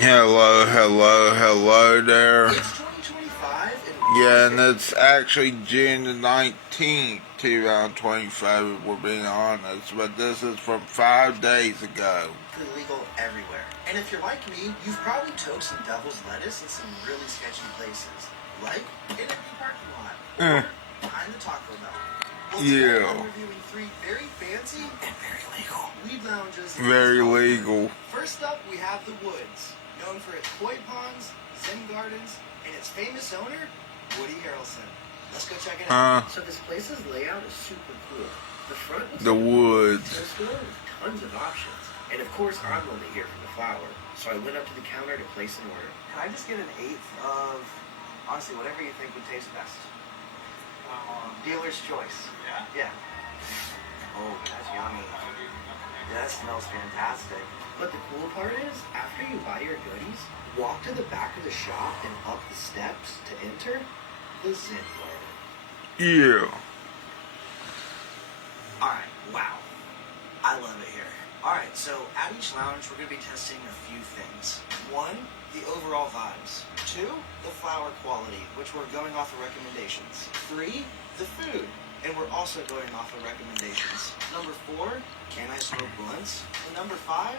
Hello there. It's 2025 Yeah, and it's actually June the 19th, 2025, if we're being honest, but this is from 5 days ago. Legal everywhere. And if you're like me, you've probably took some devil's lettuce in some really sketchy places, like in a parking lot or behind the Taco Bell. Well, today I'm reviewing 3 very fancy and very legal weed lounges. Very legal. First up, we have The Woods, known for its koi ponds, zen gardens, and its famous owner, Woody Harrelson. Let's go check it out. So this place's layout is super cool. The front was The Woods. with tons of options. And of course, I'm only here for the flower, so I went up to the counter to place an order. Can I just get an 1/8 of, honestly, whatever you think would taste best? Dealer's choice. Yeah? Yeah. Oh, that's yummy. Yeah, that smells fantastic. But the cool part is, after you buy your goodies, walk to the back of the shop and up the steps to enter the Zen Garden. Yeah. Alright, wow. I love it here. Alright, so at each lounge, we're going to be testing a few things. 1, the overall vibes. 2, the flower quality, which we're going off of recommendations. 3, the food, and we're also going off of recommendations. Number 4, can I smoke blunts? And number 5,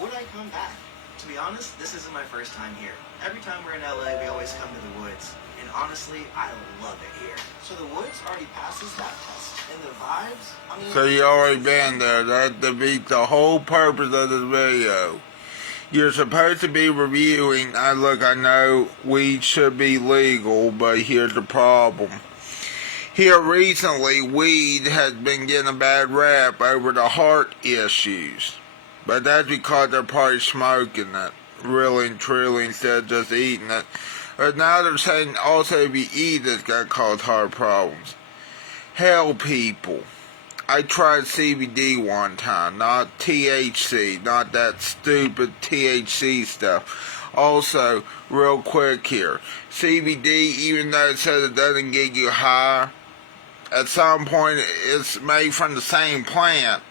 would I come back? To be honest, this isn't my first time here. Every time we're in LA, we always come to the Woods. And honestly, I love it here. So the Woods already passes that test. And the vibes, I mean... So you already been there. That defeats the whole purpose of this video. You're supposed to be reviewing, I know weed should be legal, but here's the problem. Here recently, weed has been getting a bad rap over the heart issues. But that's because they're probably smoking it, really and truly, instead of just eating it. But now they're saying also if you eat it, it's going to cause heart problems. Hell, people. I tried CBD one time, not THC, not that stupid THC stuff. Also, real quick here, CBD, even though it says it doesn't get you high, at some point it's made from the same plant.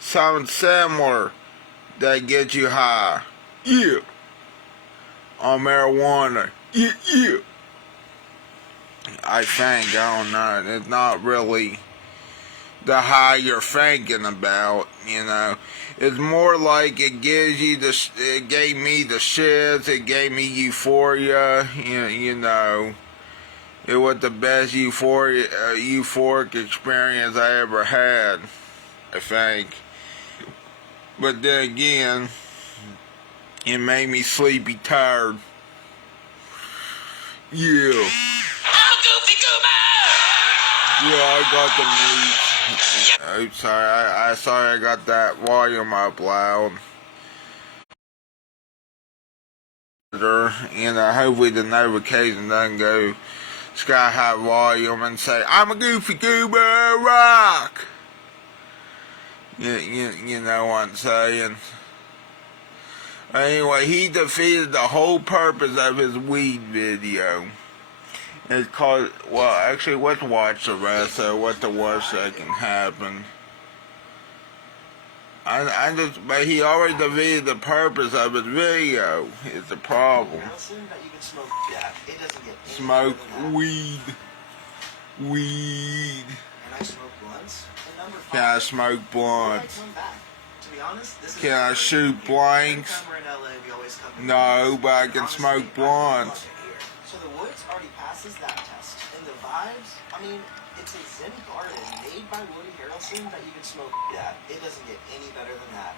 Something similar that gets you high. Yeah. On marijuana. Yeah. I think, I don't know. It's not really the high you're thinking about, you know. It's more like it gives you it gave me the shits, it gave me euphoria, you know. It was the best euphoric experience I ever had, I think. But then again, it made me sleepy tired. Yeah. I'm Goofy Goober! Yeah, I got the meat. Oops, sorry, I got that volume up loud. You know, hopefully the notification doesn't go sky high volume and say, I'm a Goofy Goober, rock! You know what I'm saying. Anyway, he defeated the whole purpose of his weed video. It's called, well, actually, let's watch the rest of what's the worst that can happen. But he already defeated the purpose of his video. It's the problem. Smoke weed. Weed. Can I smoke blunts? Can I shoot blanks? No, but I can smoke blunts. So the Woods already passes that test. And the vibes, I mean, it's a Zen garden made by Woody Harrelson that you can smoke. Yeah, it doesn't get any better than that.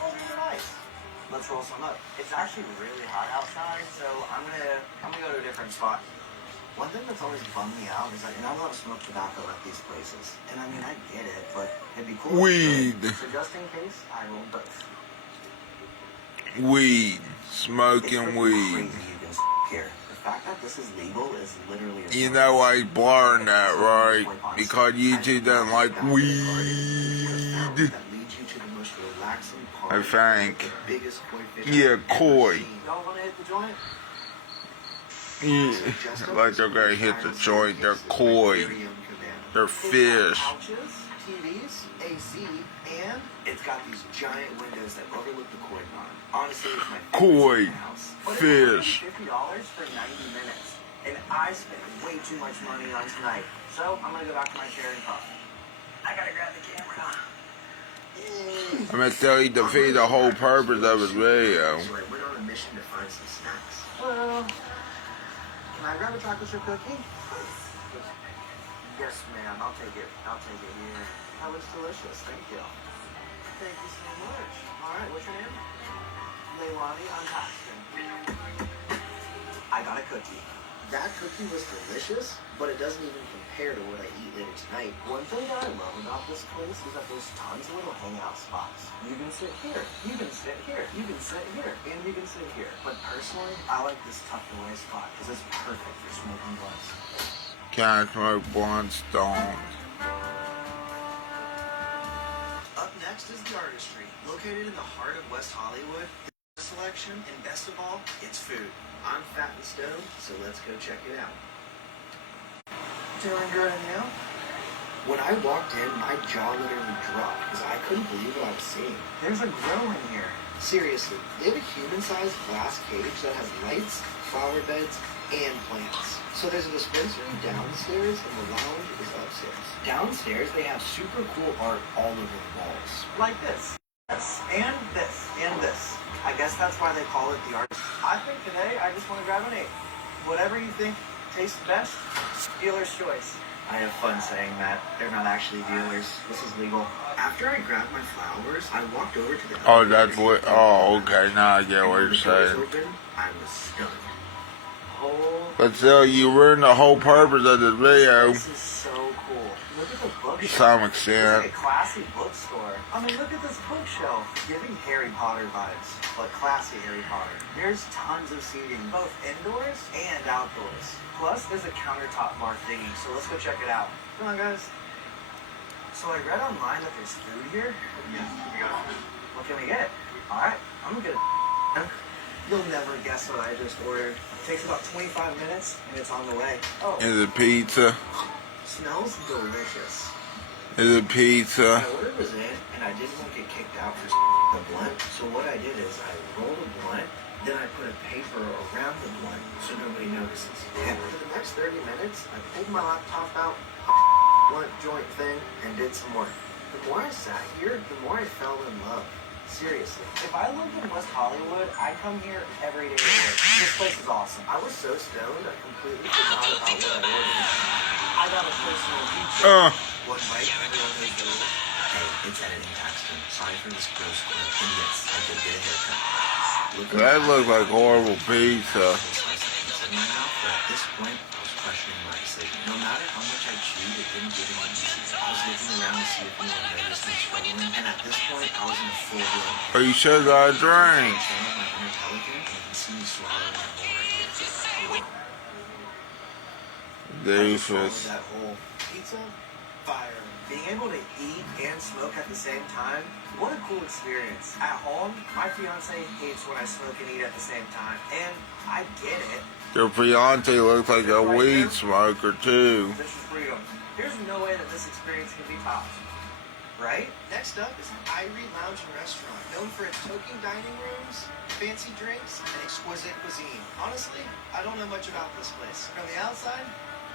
Oh, really nice. Let's roll some up. It's actually really hot outside, so I'm gonna go to a different spot. One thing that's always bummed me out is that you're not allowed to smoke tobacco at these places. And I mean, I get it, but it'd be cool. Weed. So just in case, I rolled both. Weed. Smoking weed. Here. The fact that this is legal is literally a you know why he's blurring that, right? Because YouTube doesn't like weed. I think. Yeah, koi. Y'all wanna hit the joint? Yeah, like they're gonna hit the joint. They're koi. They're fish. TVs, AC, and it's got these giant windows that overlook the koi pond. Honestly, it's my favorite in Koi the house. But fish. it's $50 for 90 minutes. And I spent way too much money on tonight. So I'm gonna go back to my chair and coffee. I gotta grab the camera. I'm gonna tell you defeat the whole purpose of his video. So I went on a mission to find some snacks. Hello. Can I grab a chocolate chip cookie? Yes, ma'am. I'll take it. I'll take it here. That looks delicious. Thank you. Thank you so much. All right. What's your name? Leilani. I'm Paxton. I got a cookie. That cookie was delicious, but it doesn't even compare to what I eat later tonight. One thing that I love about this place is that there's tons of little hangout spots. You can sit here, you can sit here, you can sit here, and you can sit here. But personally, I like this tucked away spot because it's perfect for smoking blunts. Can't smoke blunt stones. Up next is the artistry. Located in the heart of West Hollywood, the selection, and best of all, it's food. I'm fat and stoned, so let's go check it out. Doing good, you know? When I walked in, my jaw literally dropped because I couldn't believe what I was seeing. There's a grill in here. Seriously, they have a human-sized glass cage that has lights, flower beds, and plants. So there's a dispensary downstairs and the lounge is upstairs. Downstairs, they have super cool art all over the walls. Like this. This. And this. And this. I guess that's why they call it the art. I think today I just want to grab an 8. Whatever you think tastes best, dealer's choice. I have fun saying that. They're not actually dealers. This is legal. After I grabbed my flowers, I walked over to the... Oh, that's what. Oh, okay. Now I get what you're saying. Open, I was stunned. Oh, But still, you ruined the whole purpose of this video. this is so cool. Look at the bookshelf. To some It's extent. like a classy bookstore. I mean, look at this bookshelf. Giving Harry Potter vibes, but classy Harry Potter. There's tons of seating, both indoors and outdoors. Plus, there's a countertop bar thingy, so let's go check it out. Come on, guys. So I read online that there's food here. Yeah, we got food. What can we get? All right, I'm gonna get a... You'll never guess what I just ordered. It takes about 25 minutes, and it's on the way. Oh, Is it pizza? smells delicious. Is it pizza? My order was in, and I didn't want to get kicked out for a blunt. So what I did is I rolled a blunt, then I put a paper around the blunt so nobody notices. And for the next 30 minutes, I pulled my laptop out, blunt joint thing, and did some work. The more I sat here, the more I fell in love. Seriously. If I lived in West Hollywood, I'd come here every day to work. This place is awesome. I was so stoned, I completely forgot about what I ordered. I got a personal feature. What might everyone knows the rules? Hey, it's editing Paxton. Sorry for this gross clip. And yes, I did get a haircut. That looks like horrible pizza. Slice of pizza in my mouth, but at this point, I was questioning my decision. No matter how much I chewed, it didn't get any easier. I was looking around to see if anyone noticed me struggling, and at this point, I was in a full-blown... Are you sure got a drink? I channeled my inner pelican, and you can see me swallowing that hole right here. I just swallowed Doofus. that whole pizza, fire. Being able to eat and smoke at the same time, what a cool experience. At home, my fiance hates when I smoke and eat at the same time, and I get it. Your fiance looks like a weed smoker too. This is freedom. There's no way that this experience can be topped. Right? Next up is Irie Lounge and Restaurant, known for its toking dining rooms, fancy drinks, and exquisite cuisine. Honestly, I don't know much about this place. From the outside,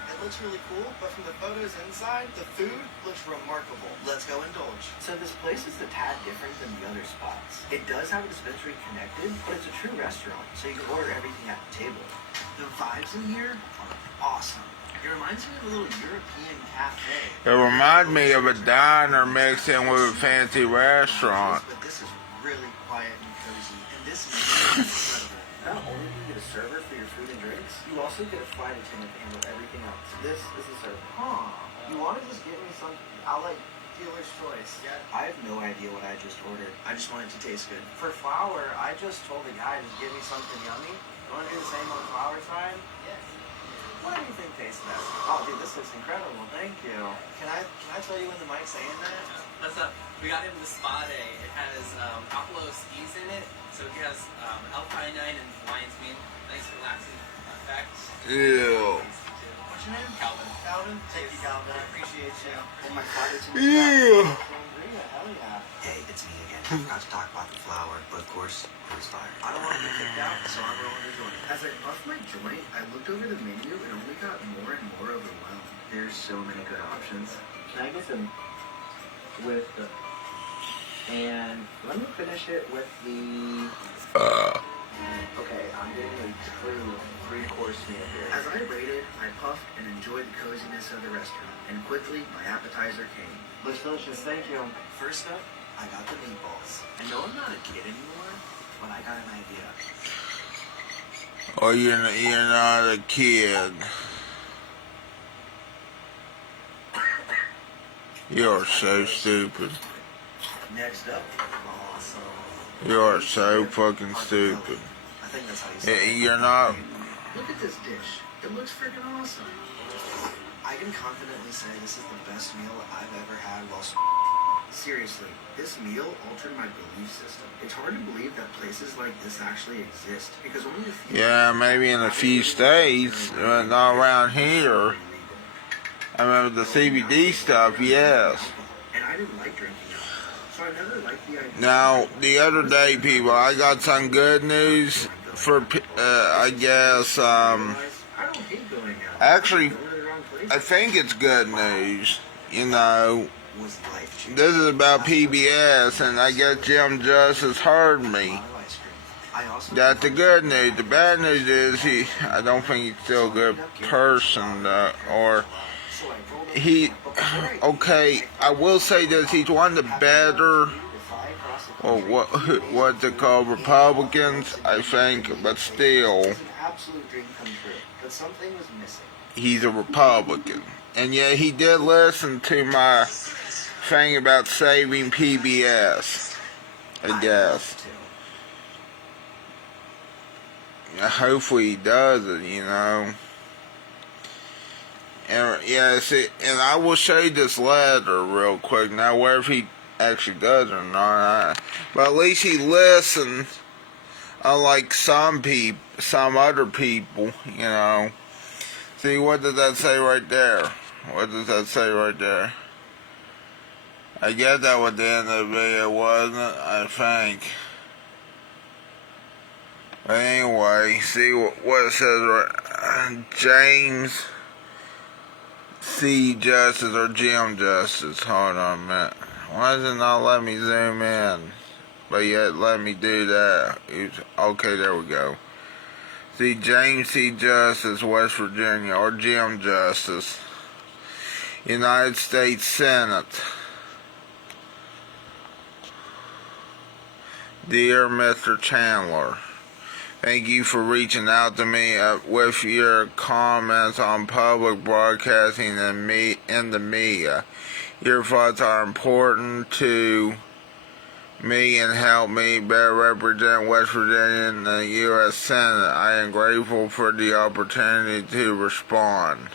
it looks really cool, but from the photos inside, the food looks remarkable. Let's go indulge. So this place is a tad different than the other spots. It does have a dispensary connected, but it's a true restaurant, so you can order everything at the table. The vibes in here are awesome. It reminds me of a little European cafe. It reminds me of a diner mixed in with a fancy restaurant. But this is really quiet and cozy, and this is really incredible. Not only do you get a server for your food and drinks, you also get a flight attendant to handle everything else. This is a server. Huh. You want to just give me some... I'll like dealer's choice. Yeah. I have no idea what I just ordered. I just want it to taste good. For flour, I just told the guy to give me something yummy. You want to do the same on the flour side? Yes. What do you think tastes best? Oh, dude, this looks incredible. Thank you. Can I tell you when the mic's saying that? That's up. We got him the spa day. It has Apollo skis in it, so it has L-Thionine and lion's mane. Nice relaxing effect. Ew. Tasty too. What's your name? Calvin. Calvin? Thank you, Calvin. I appreciate you. Well, my father's in Yeah. Hell yeah. Hey, it's me again. I forgot to talk about the flower, but of course, it was fire. I don't want to get kicked out, so I'm rolling the joint. As I puffed my joint, I looked over the menu and only got more and more overwhelmed. There's so many good options. Can I get some with the... And let me finish it with the... Okay, I'm getting a true 3-course meal here. As I waited, I puffed and enjoyed the coziness of the restaurant, and quickly, my appetizer came. Looks delicious, thank you. First up, I got the meatballs. I know I'm not a kid anymore, but I got an idea. Oh, you're not a kid. You're so stupid. Next up, awesome. You are so fucking stupid. I think that's how you say it. You're not. Look at this dish. It looks freaking awesome. I can confidently say this is the best meal I've ever had while seriously, this meal altered my belief system. It's hard to believe that places like this actually exist because only a few... Yeah, maybe in a few states, but not around here. I remember the CBD stuff, yes. And I didn't like drinking alcohol, so I never liked the idea. Now, the other day, people, I got some good news for, I guess, I don't hate going out. actually, Going to the wrong place. I think it's good news, you know. Was life-changing. This is about PBS, and I guess Jim Justice heard me. That's the good news. The bad news is I don't think he's still a good person, or okay, I will say this, he's one of the better, or what they call Republicans, I think, but still, he's a Republican. And yet he did listen to my thing about saving PBS, I guess. Hopefully he does it, you know. And yeah, see, and I will show you this letter real quick. Now, whether he actually does it or not, but at least he listened, unlike some other people, you know. See, what does that say right there? What does that say right there? I guess that was the end of the video, wasn't it? I think. But anyway, see what it says right. James C. Justice or Jim Justice. Hold on a minute. Why does it not let me zoom in? But yet let me do that. Okay, there we go. See, James C. Justice, West Virginia, or Jim Justice, United States Senate. Dear Mr. Chandler, thank you for reaching out to me with your comments on public broadcasting and the media. Your thoughts are important to me and help me better represent West Virginia in the U.S. Senate. I am grateful for the opportunity to respond.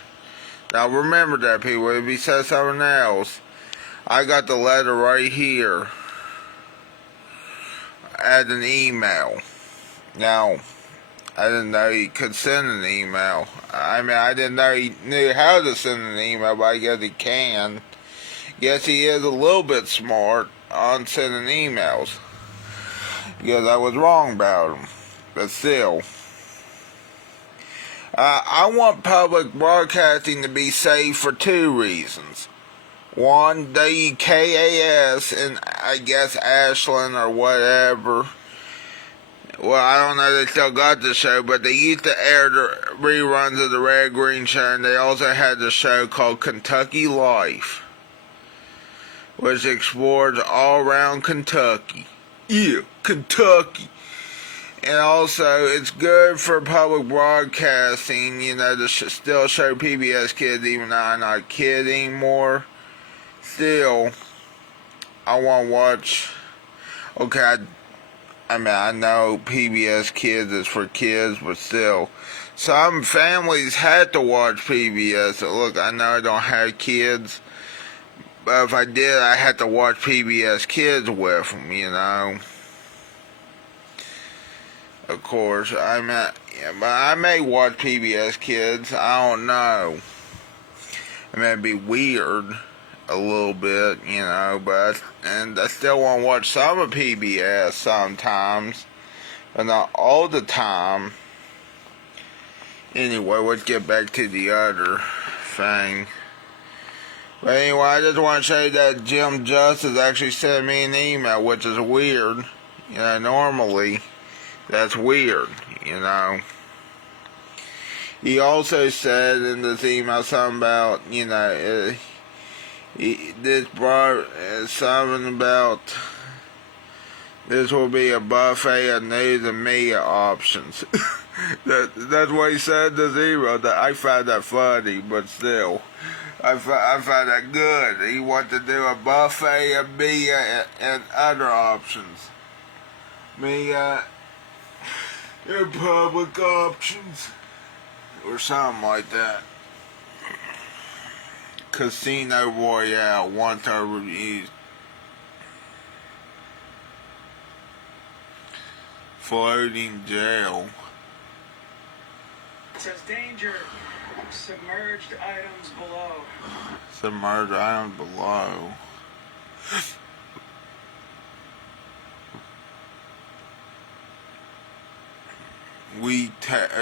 Now remember that, people. If he says something else, I got the letter right here as an email. Now, I didn't know he could send an email. I mean, I didn't know he knew how to send an email, but I guess he can. Guess he is a little bit smart on sending emails, because I was wrong about him. But still, I want public broadcasting to be safe for 2 reasons. One, WKAS in, I guess, Ashland or whatever. Well, I don't know if they still got the show, but they used to air the reruns of the Red Green Show, and they also had the show called Kentucky Life, which explores all around Kentucky. Yeah, Kentucky. And also, it's good for public broadcasting, you know, to still show PBS Kids, even though I'm not a kid anymore. Still, I want to watch. Okay, I mean, I know PBS Kids is for kids, but still, some families had to watch PBS. Look, I know I don't have kids, but if I did, I had to watch PBS Kids with them, you know. Of course, but I may watch PBS Kids. I don't know. It may be weird a little bit, you know, but and I still want to watch some of PBS sometimes, but not all the time. Anyway, let's get back to the other thing. But anyway, I just want to say that Jim Justice actually sent me an email, which is weird. You know, normally that's weird, you know. He also said in this email something about, you know, this brought something about this will be a buffet of news and media options. That's what he said in this email. I find that funny, but still, I find that good. He wants to do a buffet of media and other options. Media and public options. Or something like that. Casino Royale, 1-star reviews. Floating jail. It says danger. Submerged items below. Submerged items below. We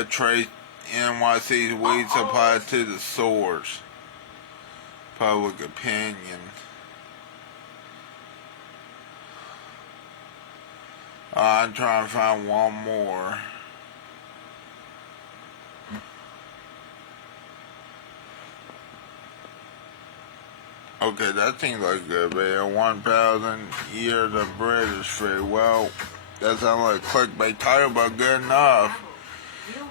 trace NYC's weed supply to the source. Public opinion. I'm trying to find one more. Okay, that seems like a good video. 1,000 years of British free. Well, that sounds like a clickbait title, but good enough.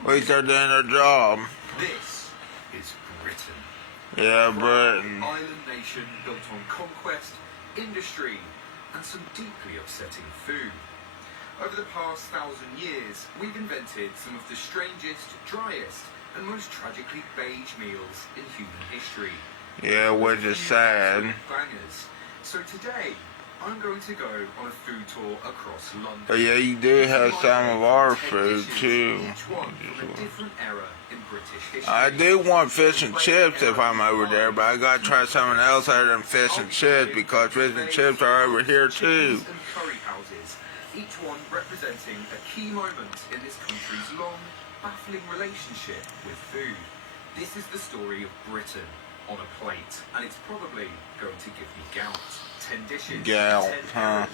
At least they're doing their job. This is Britain. Yeah, Britain. An island nation built on conquest, industry, and some deeply upsetting food. Over the past 1,000 years, we've invented some of the strangest, driest, and most tragically beige meals in human history. Yeah, which is sad. Bangers. So today, I'm going to go on a food tour across London. But yeah, you do have some of our food too. Each one from a different era in British history. I do want fish and chips if I'm over there, but I gotta try something else other than fish and chips because fish and chips are over here too. And curry houses, each one representing a key moment in this country's long, baffling relationship with food. This is the story of Britain on a plate, and it's probably going to give me gout. 10 dishes, Gout, 10 errors.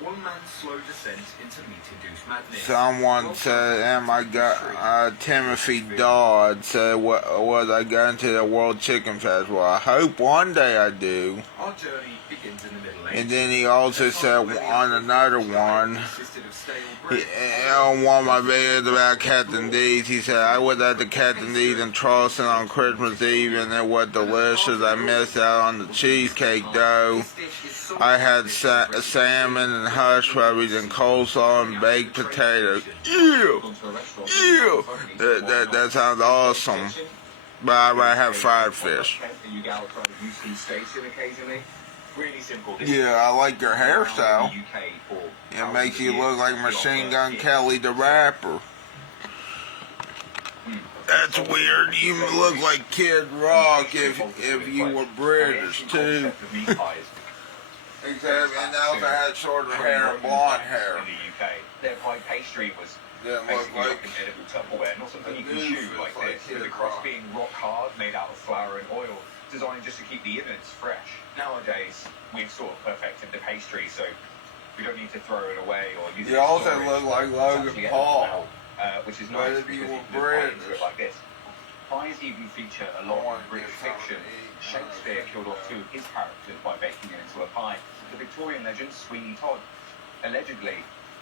One man's slow descent into meat-induced madness. Someone said, "Oh my God!" Timothy Dodd said, "Was I going to the World Chicken Festival? I hope one day I do." Our journey begins in the Middle Ages. And then he also said on another one, on one of my videos about Captain D's, he said, "I was at the Captain D's in Charleston on Christmas Eve and it was delicious. I missed out on the cheesecake dough. I had salmon and hush puppies and coleslaw and baked potatoes." Ew! Ew! That sounds awesome. But I might have fried fish. Yeah, I like your hairstyle. It makes you look like Machine Gun Kelly the rapper. That's weird. You look like Kid Rock if you were British too. Except and also had shorter hair and blonde hair. In the UK, their pie pastry was basically like an edible Tupperware, not something you can chew like this, with the crust being rock hard, made out of flour and oil, designed just to keep the innards fresh. Nowadays, we've sort of perfected the pastry, so we don't need to throw it away or use it. You also look like Logan Paul. Which is nice because you can do it like this. Pies even feature a lot of British fiction. Shakespeare killed off two of his characters by baking it into a pie. The Victorian legend Sweeney Todd allegedly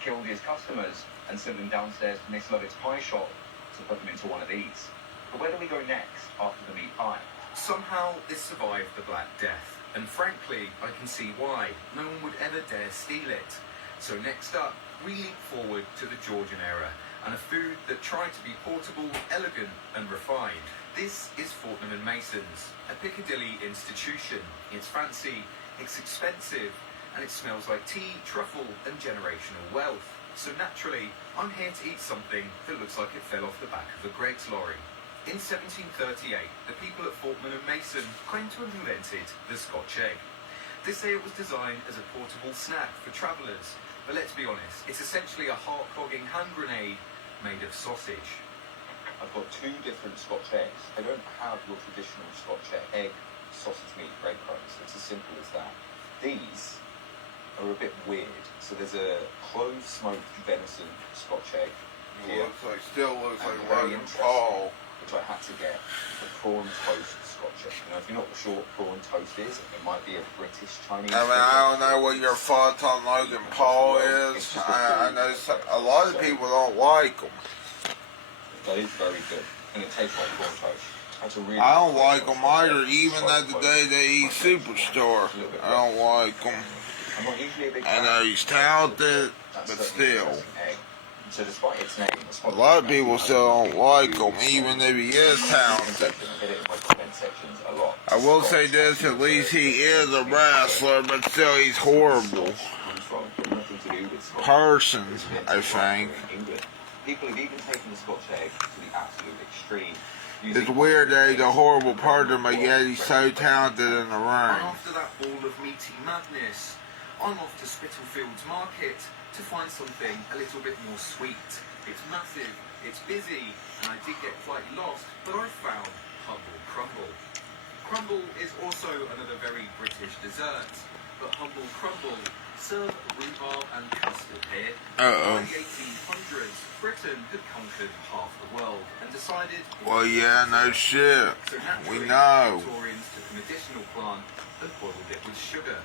killed his customers and sent them downstairs to Miss Lovett's pie shop to put them into one of these. But where do we go next after the meat pie? Somehow this survived the Black Death, and frankly, I can see why. No one would ever dare steal it. So next up, we leap forward to the Georgian era, and a food that tried to be portable, elegant, and refined. This is Fortnum & Mason's, a Piccadilly institution. It's fancy, it's expensive, and it smells like tea, truffle, and generational wealth. So naturally, I'm here to eat something that looks like it fell off the back of a Greggs lorry. In 1738, the people at Fortman and Mason claimed to have invented the Scotch egg. They say it was designed as a portable snack for travellers, but let's be honest, it's essentially a heart-clogging hand grenade made of sausage. I've got two different Scotch eggs. They don't have your traditional Scotch egg, sausage meat, breadcrumbs. It's as simple as that. These are a bit weird. So there's a clove smoked venison Scotch egg here, Still looks and like very Logan interesting, Paul. which I had to get, the prawn toast Scotch egg. Now, if you're not sure what prawn toast is, it might be a British Chinese. I mean, I don't know what your thoughts on Logan Paul is. I know a lot of people don't like him. That is very good, and it tastes like prawn toast. That's a really I don't good like Scotch him egg. either, even at the day they eat Superstore. I don't like him. I'm not usually a big I fan. know he's talented, That's but certainly an still. interesting egg. So despite its name, A lot of people still don't like him, even if he is talented. I get it in my comment sections a lot. I will say this, at least he is a wrestler, but still he's horrible Comes from, but nothing to do with Scotch. person, It's been I surviving think. in England. People have even taken the Scotch egg to the absolute extreme. It's weird that he's a horrible person, but yet he's so talented in the And ring. after that ball of meaty madness, I'm off to Spitalfields Market to find something a little bit more sweet. It's massive, it's busy, and I did get slightly lost, but I found Humble Crumble. Crumble is also another very British dessert, but Humble Crumble serve rhubarb and custard here. Uh-oh. By the 1800s, Britain had conquered half the world and decided... Well, yeah, no shit. So naturally, We know. Victorians took a medicinal plant and boiled it with sugar.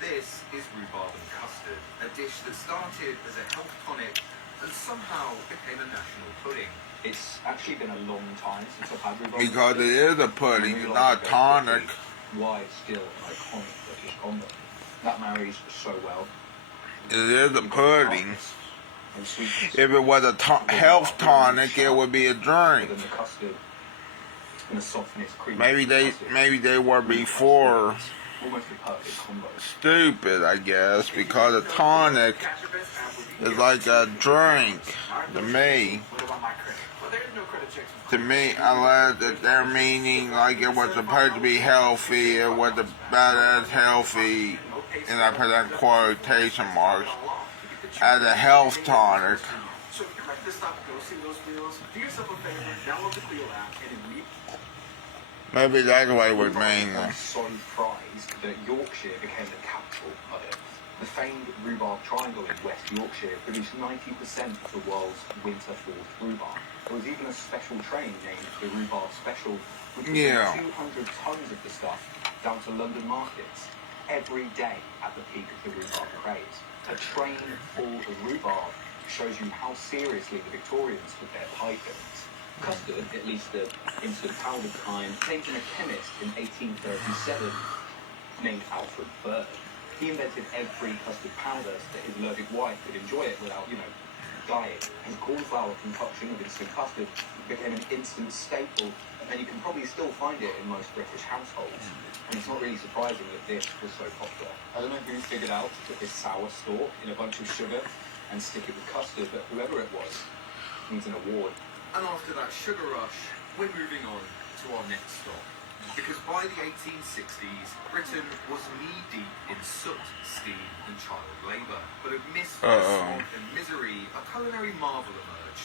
This is rhubarb and custard, a dish that started as a health tonic and somehow became a national pudding. It's actually been a long time since I've had rhubarb. Because it is a pudding, it's not tonic. Why it's still an iconic British combo. That marries so well. It is a pudding. And sweetness. If it was a health tonic, it would be a drink. Within the custard and the softness, cream. Maybe they were before Almost a perfect combo. stupid, I guess, because a tonic is like a drink to me. What about my credit? Well, there is no credit checks. To me, unless that they're meaning like it was supposed to be healthy, it was about as healthy, and I put that in quotation marks, as a health tonic. So if you're ready to stop ghosting those wheels, do yourself a favor, download the Clio app, and in week. Maybe that's what it would mean. I'm so surprised that Yorkshire became the capital of it. The famed rhubarb triangle in West Yorkshire produced 90% of the world's winter foraged rhubarb. There was even a special train named the Rhubarb Special, which was 200 tons of the stuff down to London markets every day at the peak of the rhubarb craze. A train full of rhubarb shows you how seriously the Victorians took their pie fillings. Custard, at least the instant powdered kind, came from a chemist in 1837 named Alfred Bird. He invented every custard powder so that his allergic wife could enjoy it without, dying. His cornflour concoction of instant custard became an instant staple, and you can probably still find it in most British households. And it's not really surprising that this was so popular. I don't know who figured out to put this sour stalk in a bunch of sugar and stick it with custard, but whoever it was needs an award. And after that sugar rush, we're moving on to our next stop. Because by the 1860s, Britain was knee-deep in soot, steam and child labour. But amidst the smog and misery, a culinary marvel emerged.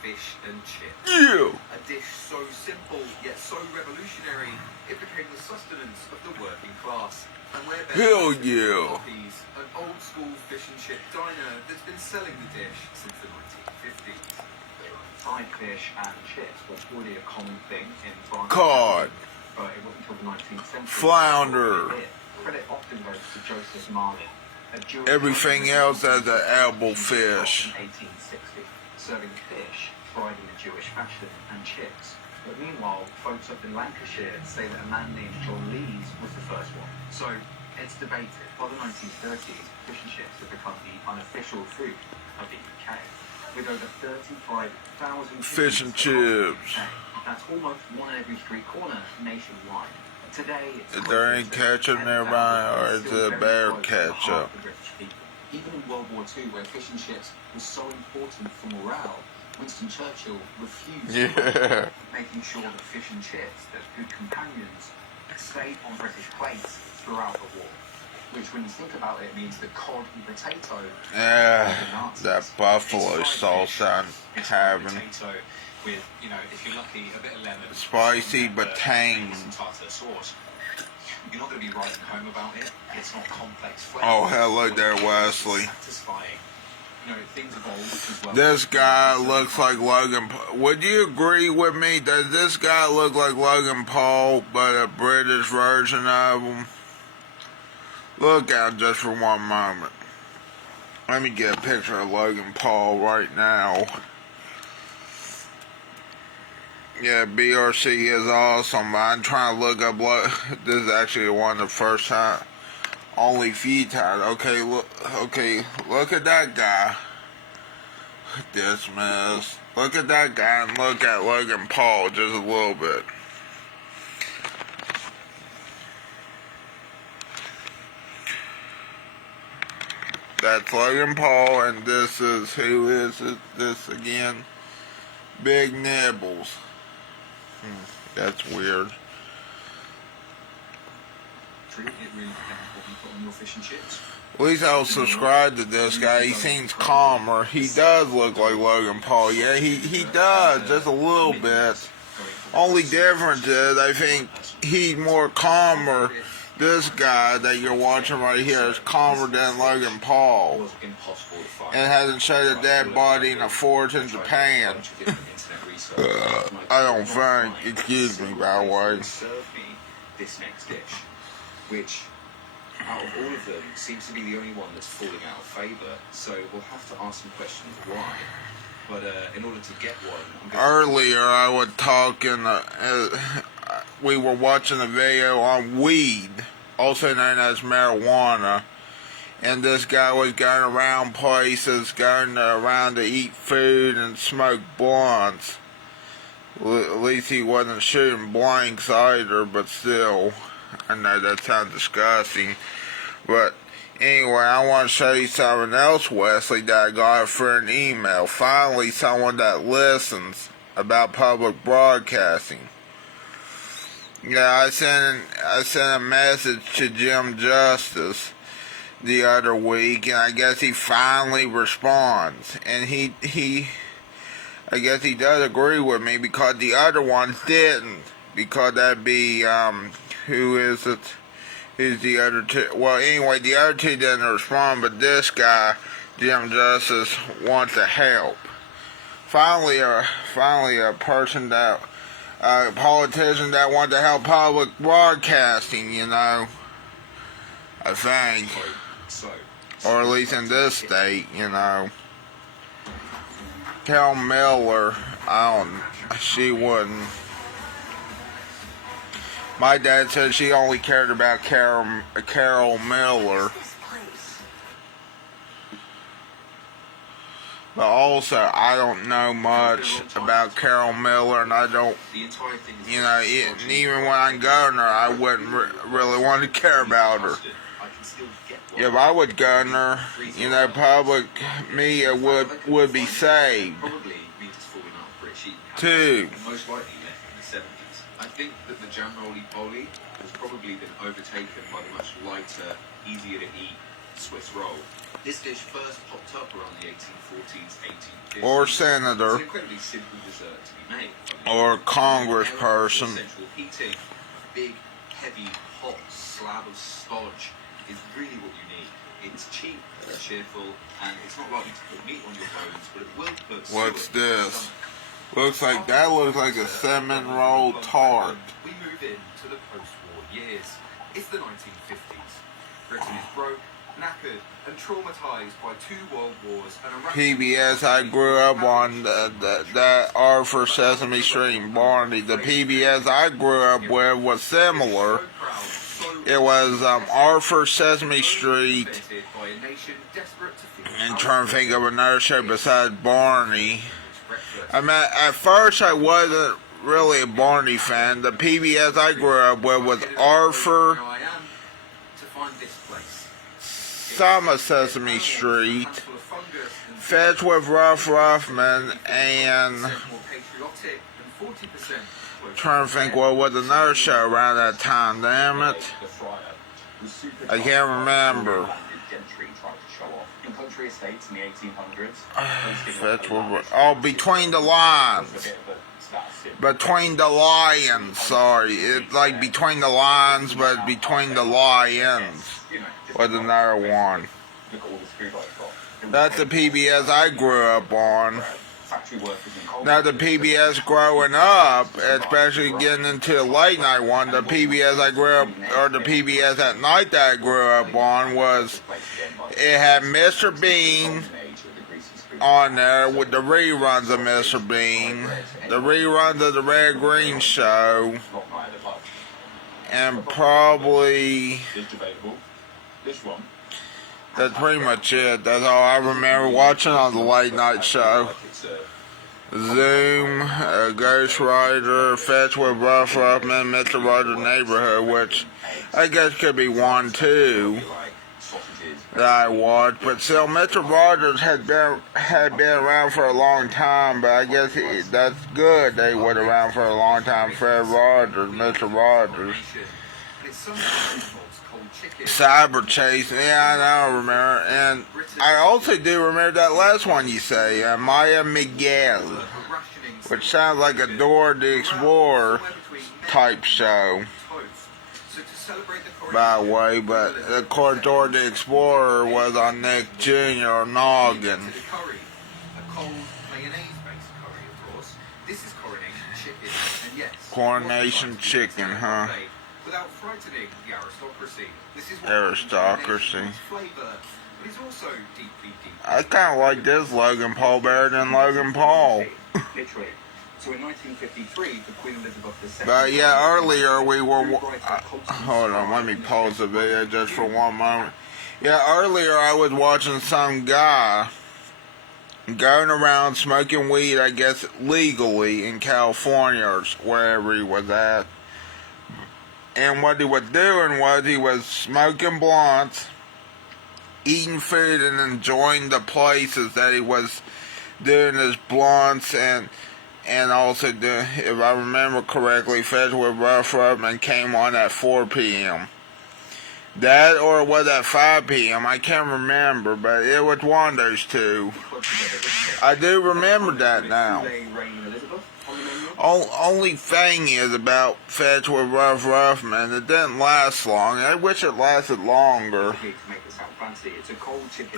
Fish and chips. Yeah. A dish so simple, yet so revolutionary, it became the sustenance of the working class. And where Hell yeah. Coffees, an old-school fish and chip diner that's been selling the dish since the 1950s. Fried fish and chips was already a common thing in France. Cod. But it wasn't until the 19th century. Flounder. Credit often goes to Joseph Marlin, a Jewish Everything else as an elbow fish. in 1860, serving fish fried in the Jewish fashion and chips. But meanwhile, folks up in Lancashire say that a man named John Lees was the first one. So it's debated. By the 1930s, fish and chips have become the unofficial food of the UK. With over 35,000 Fish and chips. That's almost one in every street corner nationwide. Today, it's Is there any ketchup nearby, or is it bear ketchup? Even in World War II, where fish and chips was so important for morale, Winston Churchill refused Yeah. making sure that fish and chips, that good companions, stayed on British plates throughout the war. Which, when you think about it, means that cod and potato. Yeah, that buffalo sauce I'm having. Potato with, if you're lucky, a bit of lemon. Spicy but tang. Some tartar sauce. You're not going to be writing home about it. It's not complex flavors. Oh, hello there, Wesley. Satisfying. Things evolve as well. This guy looks like Logan Paul. Would you agree with me? Does this guy look like Logan Paul, but a British version of him? Look out just for one moment. Let me get a picture of Logan Paul right now. Yeah, BRC is awesome. I'm trying to look up. This is actually one of the first time. Only few times. Okay, look at that guy. Dismiss. Look at that guy and look at Logan Paul just a little bit. That's Logan Paul, and this is, who is it? This again? Big Nibbles. That's weird. It really depends what you put on your fish and chips. At least I'll subscribe to this guy. He seems calmer. He does look like Logan Paul. Yeah, he does, just a little bit. Only difference is, I think he's more calmer. This guy that you're watching right here is calmer than Logan Paul. And hasn't showed a dead body in a forge in Japan. I don't think. Excuse me, by the way. This next dish, which out of all of them seems to be the only one that's falling out of favour. So we'll have to ask some questions why. But in order to get one, earlier I was talking. We were watching a video on weed, also known as marijuana, and this guy was going around places, going around to eat food and smoke blunts. At least he wasn't shooting blanks either, but still, I know that sounds disgusting. But anyway, I want to show you something else, Wesley, that I got for an email. Finally, someone that listens about public broadcasting. Yeah, I sent a message to Jim Justice the other week, and I guess he finally responds. And I guess he does agree with me, because the other one didn't. Because that'd be, who is it? Who's the other two? Well, anyway, the other two didn't respond, but this guy, Jim Justice, wants to help. Finally a person that, a politician that wants to help public broadcasting, I think. Or at least in this state, Carol Miller, she wouldn't. My dad said she only cared about Carol Miller. But also, I don't know much about Carol Miller, and I don't, even when I'm governor, I wouldn't really want to care about her. If I was governor, public media would be saved. Too. Most likely left in the 70s. I think that the jam roly-poly has probably been overtaken by the much lighter, easier to eat Swiss roll. This dish first popped up around the 1840s, 1850s. Or senator. It's an incredibly simple dessert to be made. Or congressperson. Central heating, a big, heavy, hot slab of stodge is really what you need. It's cheap, it's cheerful, and it's not likely to put meat on your bones, but it will put What's suet in your this? stomach. Looks like a cinnamon roll tart. We move into the post-war years. It's the 1950s. Britain is broke, knackered, and traumatized by 2 world wars and a PBS, I grew up on that Arthur Sesame Street in Barney. The PBS I grew up with was similar. It was Arthur Sesame Street. I'm trying to think of another show besides Barney. At first I wasn't really a Barney fan. The PBS I grew up with was Arthur some of Sesame Street. Fetch with Rough Ruffman and trying to think what was another show around that time, damn it. I can't remember. Fetch with, oh, Between the Lines. Between the Lions, sorry. It's like Between the Lines, but Between the Lions was another one. That's the PBS I grew up on. Now the PBS growing up, especially getting into the late night one, the PBS I grew up, or the PBS at night that I grew up on was, it had Mr. Bean on there with the reruns of Mr. Bean, the reruns of the Red Green Show, and probably that's pretty much it. That's all I remember watching on the late night show. Zoom, Ghost Rider, Fetch with Rough Ruffman, Mr. Rogers' Neighborhood, which I guess could be one too that I watched, but still, Mr. Rogers had been around for a long time, but I guess that's good they were around for a long time. Fred Rogers, Mr. Rogers. Cyber Chase, yeah, I don't remember, and I also do remember that last one you say, Maya Miguel, which sounds like a Dora the Explorer type show, by the way, but of course Dora the Explorer was on Nick Jr. or Noggin. Coronation Chicken, huh? Without frightening the aristocracy. This is Aristocracy. Flavor, but it's also deeply, I kind of like this Logan Paul better than Logan Paul. Literally. So in 1953, the Queen Elizabeth II. But yeah, earlier we were. Hold on, let me pause the video just for one moment. Yeah, earlier I was watching some guy going around smoking weed, I guess legally in California or wherever he was at. And what he was doing was he was smoking blunts, eating food, and enjoying the places that he was doing his blunts, and also doing, if I remember correctly, Fetch with Rough Ruffman came on at 4 p.m. That, or was at 5 p.m., I can't remember, but it was one of those two. I do remember that now. Only thing is about Fetch with Rough Ruffman, it didn't last long. I wish it lasted longer.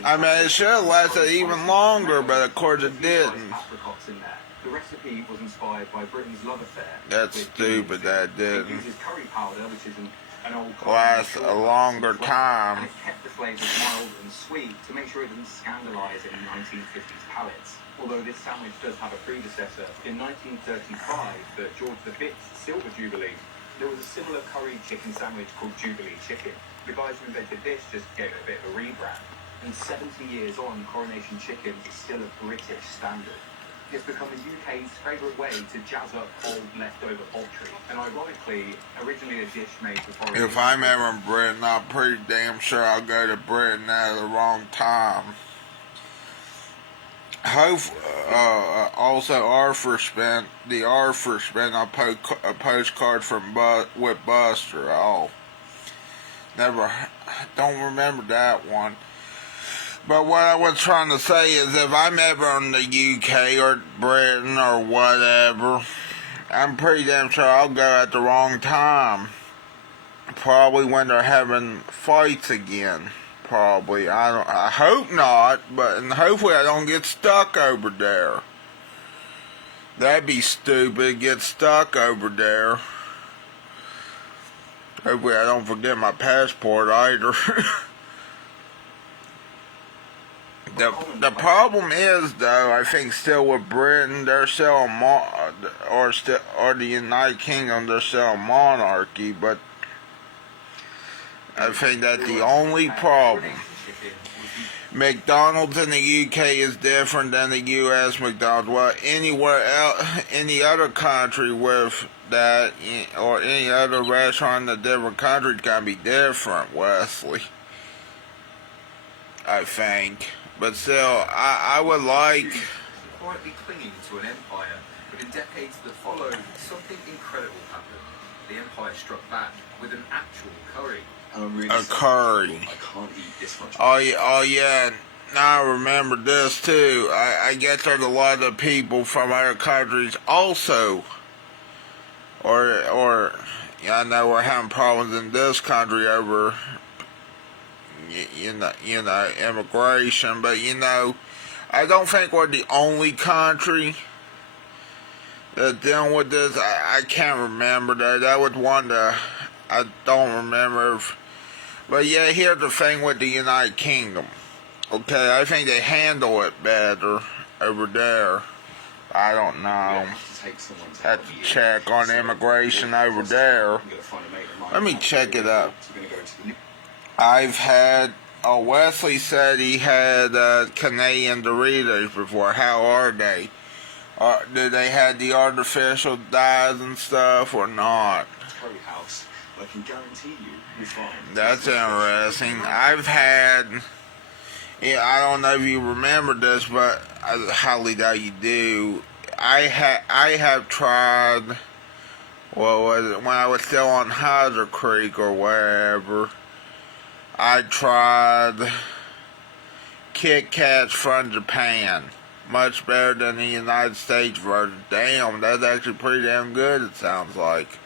I mean, it should have lasted even longer, but of course it didn't. The recipe was inspired by Britain's love affair. That's stupid that didn't. It uses curry powder, which is an old last a longer time. And it kept the flavours mild and sweet to make sure it didn't scandalise in 1950s palates. Although this sandwich does have a predecessor, in 1935, the George V's Silver Jubilee, there was a similar curry chicken sandwich called Jubilee Chicken. The guys who invented this just gave it a bit of a rebrand. And 70 years on, Coronation Chicken is still a British standard. It's become the UK's favourite way to jazz up old leftover poultry. And ironically, originally a dish made for foreign. If I'm ever in Britain, I'm pretty damn sure I'll go to Britain at the wrong time. Also, Arthur spent a postcard from with Buster. Oh, don't remember that one. But what I was trying to say is, if I'm ever in the UK or Britain or whatever, I'm pretty damn sure I'll go at the wrong time. Probably when they're having fights again. Probably. I hope not, but hopefully I don't get stuck over there. That'd be stupid, get stuck over there. Hopefully I don't forget my passport either. The problem is, though, I think still with Britain, they're still or the United Kingdom, they're still a monarchy, but I think that's the only problem. McDonald's in the UK is different than the US McDonald's. Well, anywhere else, any other country with that, or any other restaurant in a different country is going to be different, Wesley. I think. But still, I would like... Quietly clinging to an empire, but in decades that followed, something incredible happened. The empire struck back with an actual curry. And I'm really A sorry. curry. I can't eat this much. Oh yeah. Now I remember this too. I guess there's a lot of people from other countries also. Or yeah, I know we're having problems in this country over you know immigration, but I don't think we're the only country that's dealing with this. I can't remember that was one that I don't remember. But yeah, here's the thing with the United Kingdom. Okay, I think they handle it better over there. I don't know. Have to check on immigration over there. Let me check it up. I've had... Wesley said he had Canadian Doritos before. How are they? Do they have the artificial dyes and stuff or not? Curry house, I can guarantee you, you're fine. That's interesting. I've had... Yeah, I don't know if you remember this, but I highly doubt you do. I have tried... What was it? When I was still on Heiser Creek or wherever... I tried Kit Kats from Japan. Much better than the United States version. Damn, that's actually pretty damn good, it sounds like.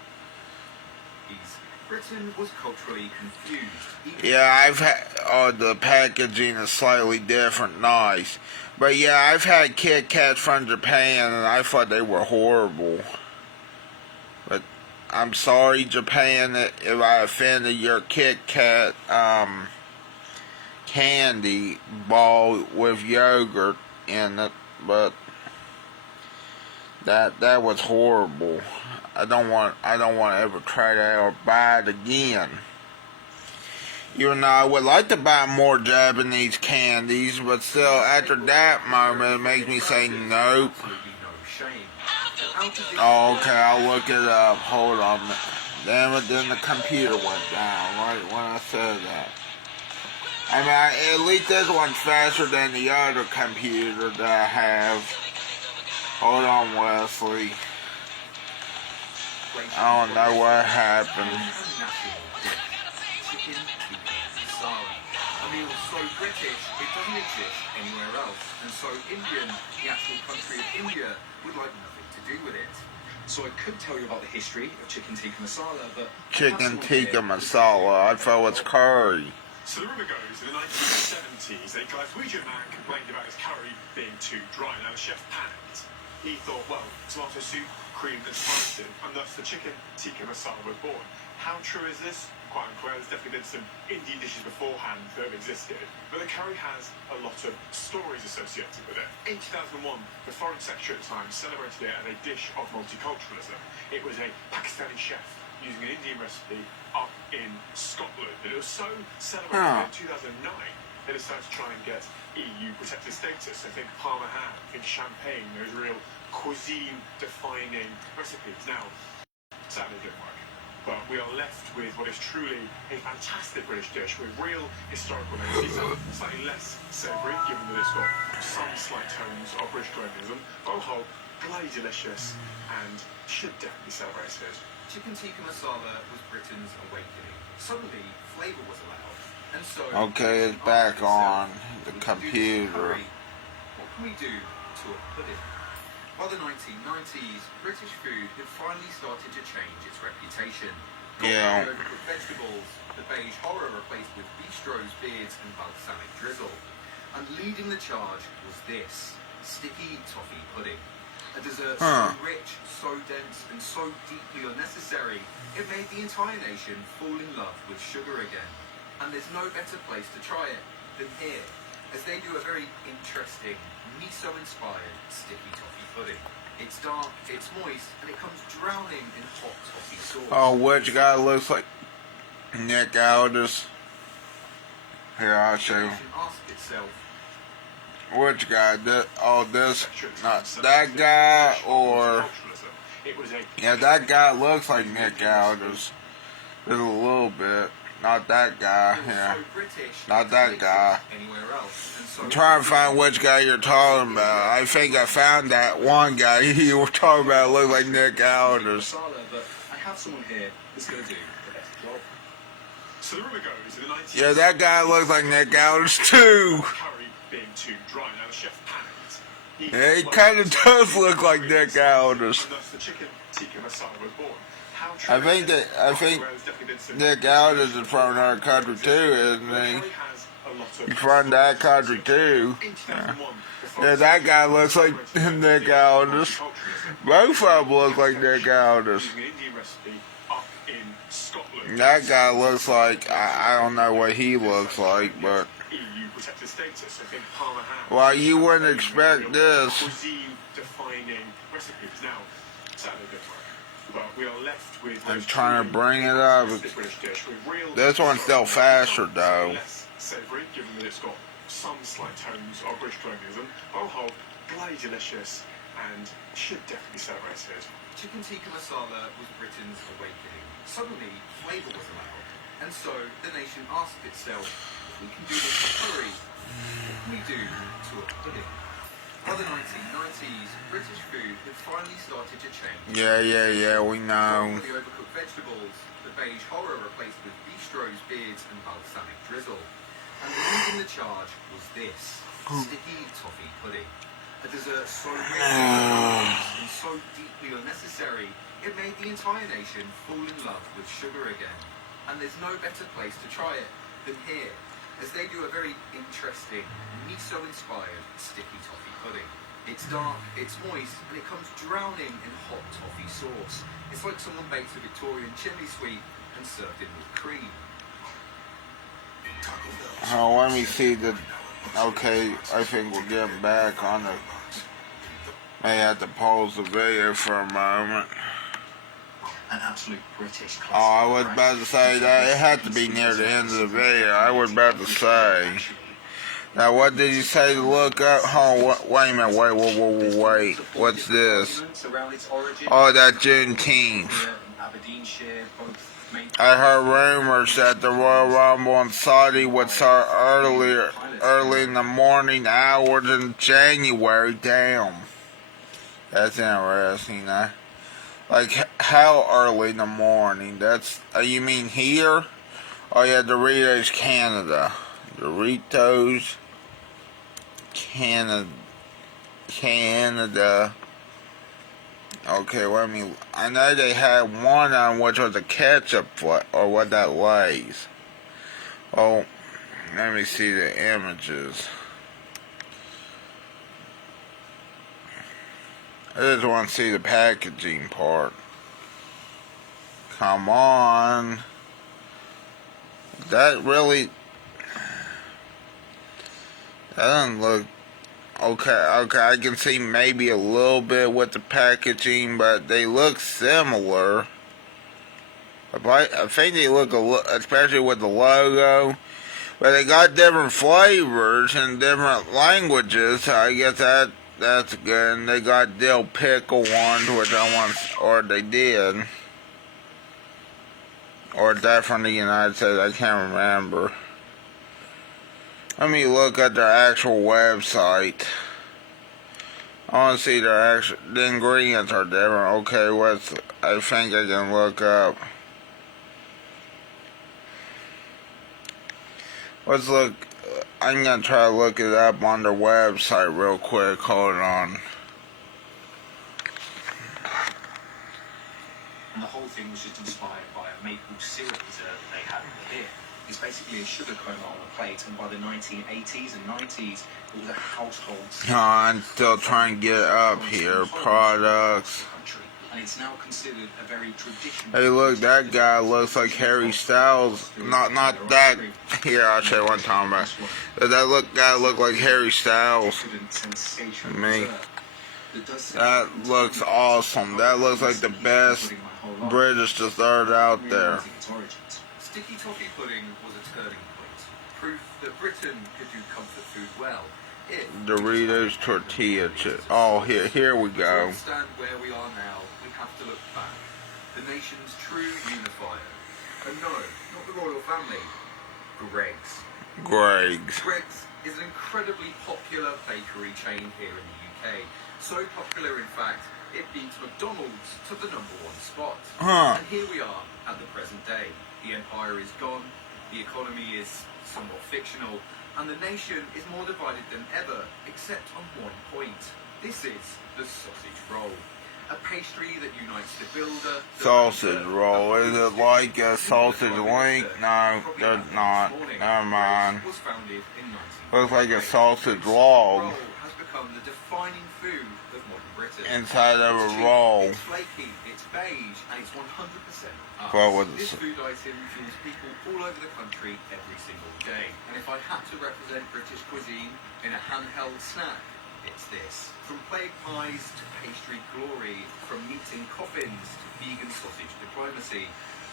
Britain was culturally confused. Yeah, I've had... the packaging is slightly different, nice. But yeah, I've had Kit Kats from Japan, and I thought they were horrible. But... I'm sorry, Japan, if I offended your Kit Kat candy ball with yogurt in it, but that was horrible. I don't want to ever try that or buy it again. Even though I would like to buy more Japanese candies, but still, after that moment, it makes me say nope. Oh, okay, I'll look it up. Hold on. Damn it, then the computer went down right when I said that. I mean, at least this one's faster than the other computer that I have. Hold on, Wesley. I don't know what happened. A meal so British, it doesn't exist anywhere else. And so Indian, the actual country of India, would like nothing to do with it. So I could tell you about the history of chicken tikka masala, but... Chicken tikka masala, I thought it was curry. So the rumour goes, in the 1970s, a Glaswegian man complained about his curry being too dry. Now the chef panicked. He thought, well, tomato soup, cream and spices, and thus the chicken tikka masala was born. How true is this? Quite unclear. There's definitely been some Indian dishes beforehand that have existed, but the curry has a lot of stories associated with it. In 2001, the Foreign Secretary at the time celebrated it as a dish of multiculturalism. It was a Pakistani chef using an Indian recipe up in Scotland, and it was so celebrated in 2009 they decided to try and get EU protected status. I think Parma ham, I think champagne, those real cuisine-defining recipes. Now, sadly, it didn't work. But we are left with what is truly a fantastic British dish with real historical names. Slightly less savoury, given that it's got some slight tones of British colonialism, but on the whole, bloody delicious and should definitely be celebrated. Chicken tikka masala was Britain's awakening. Suddenly, flavour was allowed. And so... Okay, it's back on the computer. What can we do to a pudding? By the 1990s, British food had finally started to change its reputation. Yeah. Overcooked vegetables, the beige horror replaced with bistros, beards and balsamic drizzle. And leading the charge was this, sticky toffee pudding. A dessert so rich, so dense and so deeply unnecessary, it made the entire nation fall in love with sugar again. And there's no better place to try it than here, as they do a very interesting, miso-inspired sticky toffee pudding. It's dark, it's moist, and it comes drowning in hot toffee sauce. Oh, which guy looks like Nick Aldis? Here, I'll show you. Ask itself, Which guy? This, not that guy, or... Yeah, that guy looks like Nick Aldis. Just a little bit. Not that guy. Yeah. So British, Not that guy. anywhere else. And so I'm trying to find which guy you're talking about. I think I found that one guy you were talking about. Looked like Nick Alders. But I have someone here that's going to do the best job. So the rumour goes in the 19th. Yeah, that guy looks like Nick Alders too. Curry being too dry. Now the chef panicked. Yeah, he kind of does look like Nick Alders. And thus the chicken tikka masala was born. How I think Nick Alders is from another country too, isn't he? He's from that country too. Yeah, that guy looks like Nick Alders. Both of them look like Nick Alders. That guy looks like, I don't know what he looks like, but... Well, you wouldn't expect this. I'm trying to bring it up. This one's still faster though. Savoury, given that it's got some slight tones of British colonialism, but on the whole, bloody delicious and should definitely be celebrated. Chicken tikka masala was Britain's awakening. Suddenly, flavour was allowed. And so, the nation asked itself, if we can do this to curry, what can we do to a pudding? By the 1990s, British food had finally started to change. Yeah, we know. The overcooked vegetables, the beige horror replaced with bistros, beards and balsamic drizzle. And leading the charge was this, sticky toffee pudding. A dessert so rich and so deeply unnecessary, it made the entire nation fall in love with sugar again. And there's no better place to try it than here, as they do a very interesting, miso-inspired sticky toffee pudding. It's dark, it's moist, and it comes drowning in hot toffee sauce. It's like someone baked a Victorian chimney sweet and served it with cream. Oh, let me see the... Okay, I think we're getting back on the... May have to pause the video for a moment. An absolute British classic. Oh, I was about to say that it had to be near the end of the video. I was about to say. Now, what did you say to look up? Oh, wait a minute. Wait. What's this? Oh, that's JUNETEENTH. I heard rumors that the Royal Rumble in Saudi would start early in the morning hours in January. Damn. That's interesting, huh? Like, how early in the morning? That's, you mean here? Oh yeah, Doritos Canada. Doritos Canada. Okay, let me, I know they had one on which was a ketchup, or what that lays. Oh, let me see the images. I just want to see the packaging part. Come on. That really... That doesn't look... Okay, I can see maybe a little bit with the packaging, but they look similar. I think they look especially with the logo. But they got different flavors and different languages, so I guess that's good. And they got dill pickle ones, which I want, or they did. Or that from the United States, I can't remember. Let me look at their actual website. I want to see the ingredients are different. Okay, I think I can look up. Let's look. I'm going to try to look it up on their website real quick. Hold on. And the whole thing was just inspired by a maple syrup dessert that they had here. It's basically a sugar coma on a plate, and by the 1980s and 90s, it was a household. I'm still trying to get up here. Products. And it's now considered a very traditional. Hey, look, that guy looks like Harry Styles. Not that. Here, I'll show you what I'm talking about. That guy looked like Harry Styles. Me. That looks awesome. That looks like the best British dessert out there. Sticky toffee pudding was a turning point. Proof that Britain could do comfort food well. Doritos tortilla chip. Oh, here we go. To understand where we are now, we have to look back. The nation's true unifier. And no, not the royal family. Greggs. Greggs. Greggs is an incredibly popular bakery chain here in the UK. So popular, in fact, it beats McDonald's to the #1 spot. Huh. And here we are at the present day. The empire is gone, the economy is somewhat fictional, and the nation is more divided than ever, except on one point. This is the sausage roll. A pastry that unites the builder... Sausage roll. Is it like a sausage link? No, there's not. Never mind. Was founded in 19... Looks like a sausage log roll has become the defining food of modern Britain. inside of a It's cheap, roll. It's flaky, it's beige, and it's 100% us. Well, with This food item fuels people all over the country every single day. And if I had to represent British cuisine in a handheld snack, it's this. From plague pies to pastry glory, from meat in coffins to vegan sausage diplomacy,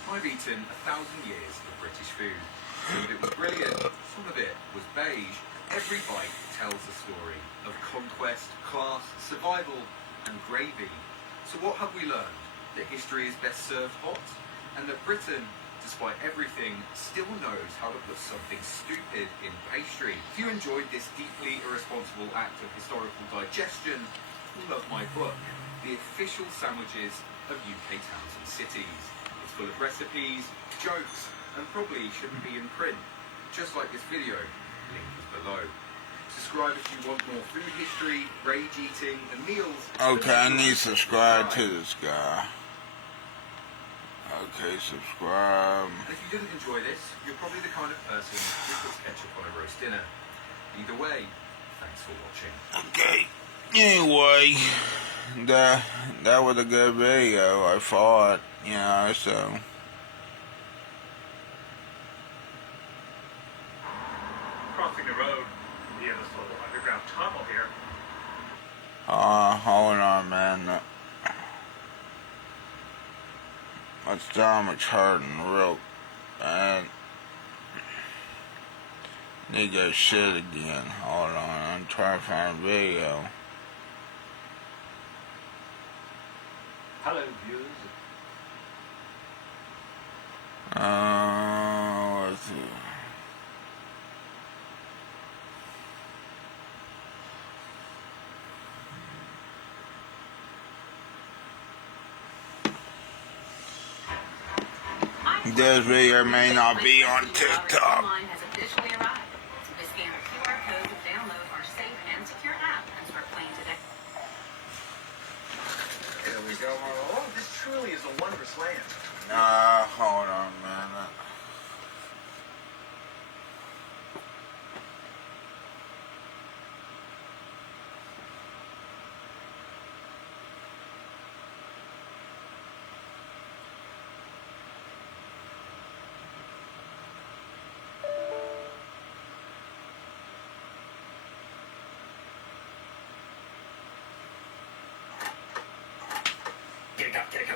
I've eaten 1,000 years of British food. Some of it was brilliant, some of it was beige. Every bite tells a story of conquest, class, survival, and gravy. So what have we learned? That history is best served hot, and that Britain, despite everything, still knows how to put something stupid in pastry. If you enjoyed this deeply irresponsible act of historical digestion, you'll love my book, The Official Sandwiches of UK Towns and Cities. It's full of recipes, jokes, and probably shouldn't be in print. Just like this video, link is below. Subscribe if you want more food history, rage eating, and meals. Okay, I need to subscribe to this guy. Okay, subscribe. And if you didn't enjoy this, you're probably the kind of person who puts ketchup on a roast dinner. Either way, thanks for watching. Okay. Anyway, that was a good video, I thought. You know, so. Crossing the road via this little underground tunnel here. Hold on, man. My stomach's hurting real bad. Need that shit again. Hold on, I'm trying to find a video. Hello, viewers. Let's see. This video may not be on TikTok. Online has officially arrived. Simply scan the QR code to download our safe and secure app and start playing today. There we go. Oh, this truly is a wondrous land. Hold on, man.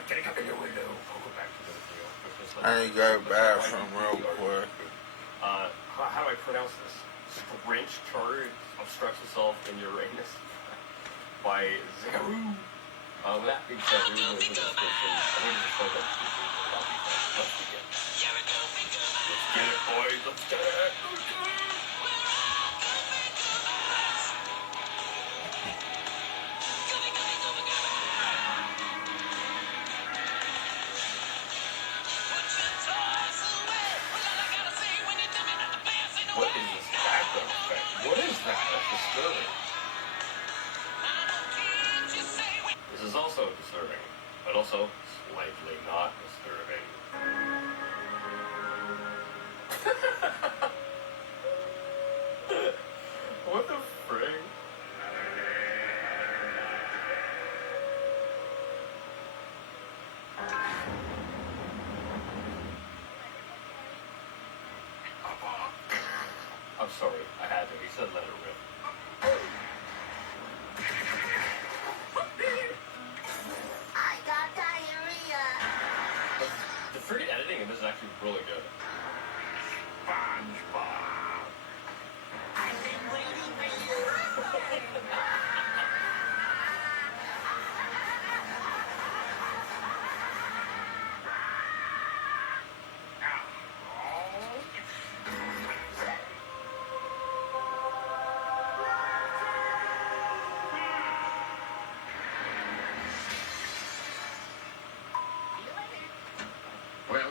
Get up in your window. I'll go back to the Christmas list. I need to go to the bathroom real quick. How do I pronounce this? Strange turd obstructs itself in Uranus by Zagaru. With that being said, we will do the description. I think it's a photo. Let's begin. Let's get it, boys. Let's get it. What is this background effect? What is that? That's disturbing. This is also disturbing, but also slightly not disturbing. What the frig? I'm sorry, I had to. He said let it rip. I got diarrhea. The freaking editing in this is actually really good. Spongebob. I've been waiting for you.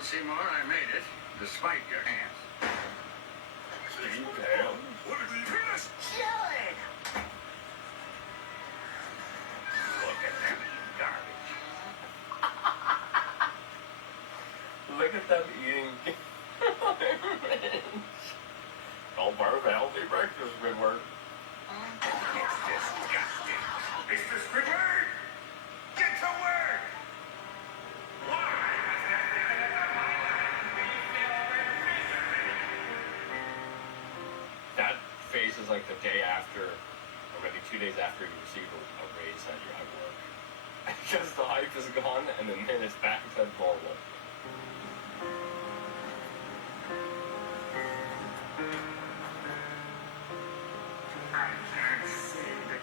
Seymour, I made it, despite your hands. Steve, damn. What is the penis? Chilling! Look at them eating garbage. Look at them eating all part of a healthy breakfast, Squidward. It's disgusting. Mr. Squidward, get to work! Why has there been a That face is like the day after, or maybe 2 days after you receive a raise at your at work. Because the hype is gone, and then it's back to normal.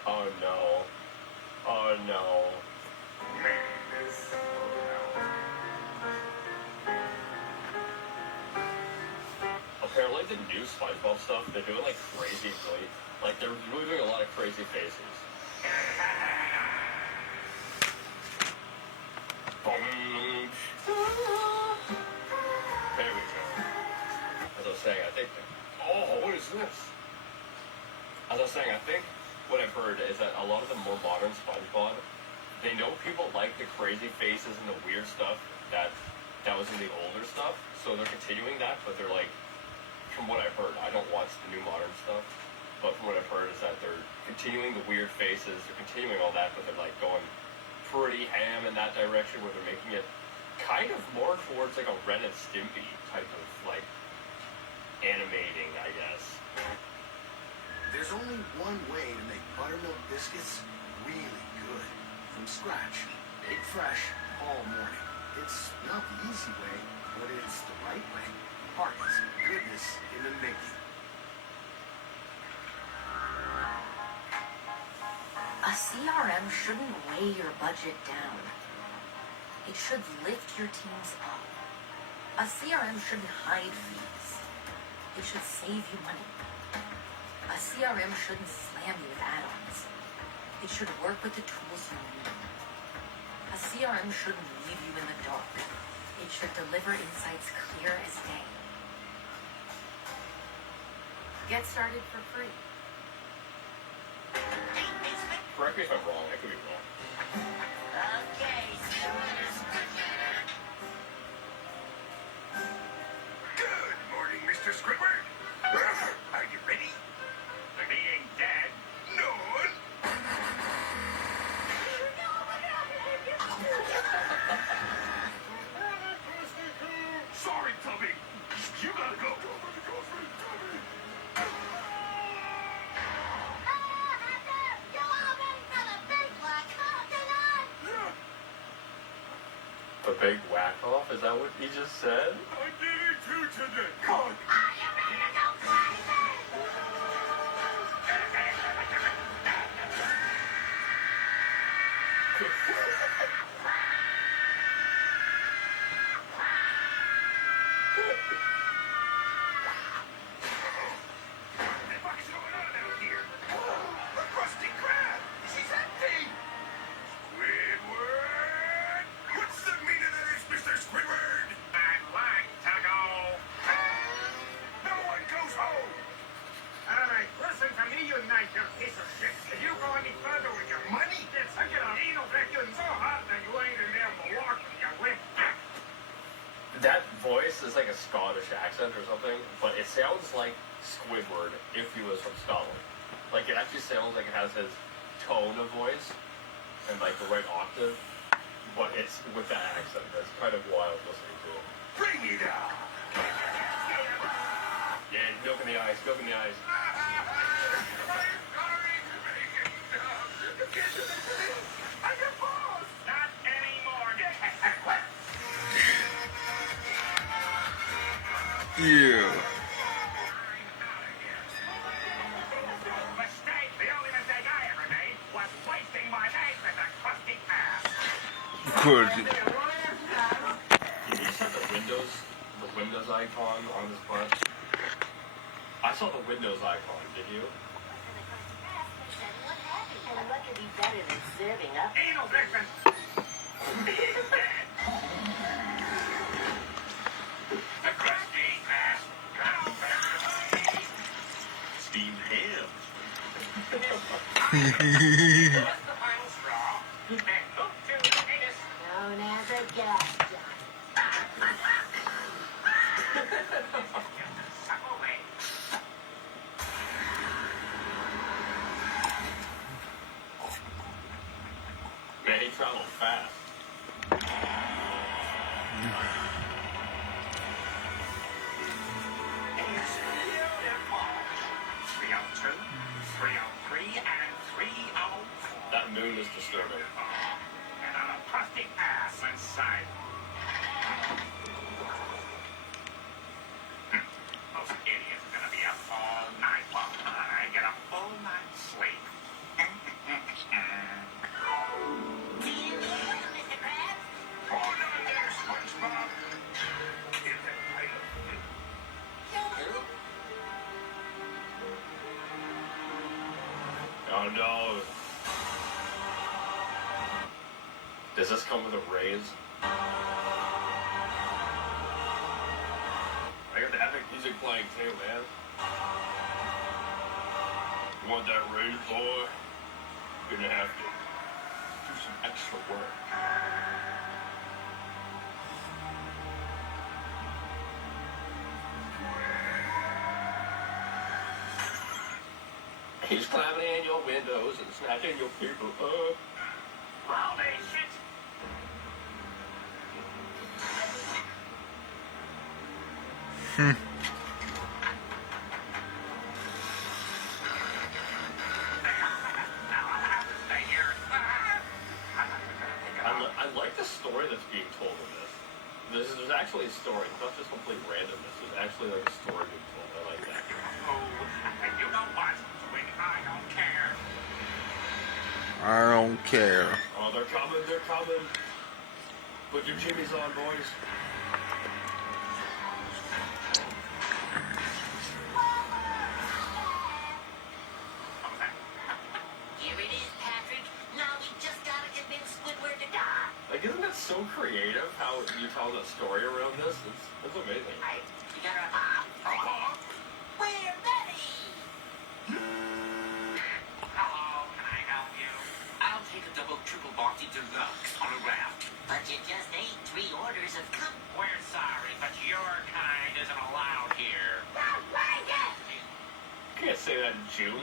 Oh no. Oh no. Apparently the new Spongebob stuff, they're doing like crazy, really, like they're really doing a lot of crazy faces. Boom. There we go. As I was saying, I think, oh, what is this? As I was saying, I think what I've heard is that a lot of the more modern Spongebob, they know people like the crazy faces and the weird stuff that was in the older stuff, so they're continuing that, but they're like, from what I've heard, I don't watch the new modern stuff, but from what I've heard is that they're continuing the weird faces, they're continuing all that, but they're like going pretty ham in that direction where they're making it kind of more towards like a Ren and Stimpy type of like animating, I guess. There's only one way to make buttermilk biscuits really good. From scratch. Bake fresh all morning. It's not the easy way, but it's the right way. Harkins, goodness in the making. A CRM shouldn't weigh your budget down. It should lift your teams up. A CRM shouldn't hide fees. It should save you money. A CRM shouldn't slam you with add-ons. It should work with the tools you need. A CRM shouldn't leave you in the dark. It should deliver insights clear as day. Get started for free. Correct me if I'm wrong, I could be wrong. Okay, good morning, Mr. Squidward. Are you ready? The being dead? No. Sorry, Tubby. You gotta go. The big whack-off? Is that what he just said? I did it too today. God. What's going on out here? A crusty crab. She's empty. Squidward. What's the meaning of this, Mr. Squidward? I'd like to go. No one goes home. All right, listen to me, you nice piece of shit. If you go any further with your money, I get an anal vacuum so hot that you ain't in there Milwaukee, you wimp. That voice is like a Scottish accent or something, but it sounds like Squidward if he was from Scotland. Like, it actually sounds like it has his tone of voice and like the right octave, but it's with that accent. That's kind of wild listening to it. Bring it on. Yeah, milk in the eyes, milk in the eyes. I'm your boss. Not anymore. Yeah. Mistake. The only mistake I ever made was wasting my eggs with a crusty ass. Of course. You just have the Windows icon on this part. I saw the Windows icon, did you? And what could be better than serving up? Anal victim. final straw. And hook to the anus. Known as a gas gun. Just suck away. Man, he traveled fast. It's beautiful. 302, 303, and 304. That moon is disturbing. And on a plastic ass inside. Those idiots are gonna be up all night while I get a full night's sleep. Mr. Krabs? Oh, no, there, Spongebob. Is that right? Oh no. Does this come with a raise? I got the epic music playing too, man. You want that raise, boy? You're gonna have to do some extra work. He's climbing in your windows and snatching your people up. Well, they shit. Now I'll have to stay here. I like the story that's being told in this. There's actually a story. It's not just complete randomness. There's actually like a story being told. I like that. Oh, and you know what? When I don't care. I don't care. Oh, they're coming, they're coming. Put your jimmies on, boys. Here it is, Patrick. Now we just gotta convince Squidward to die. Like, isn't it so creative how you tell the story around this? It's amazing. You gotta... We're ready! Hello, can I help you? I'll take a double triple boxy deluxe on a raft. But you just ate 3 orders of We're sorry, but your kind isn't allowed here. Can't say that in June.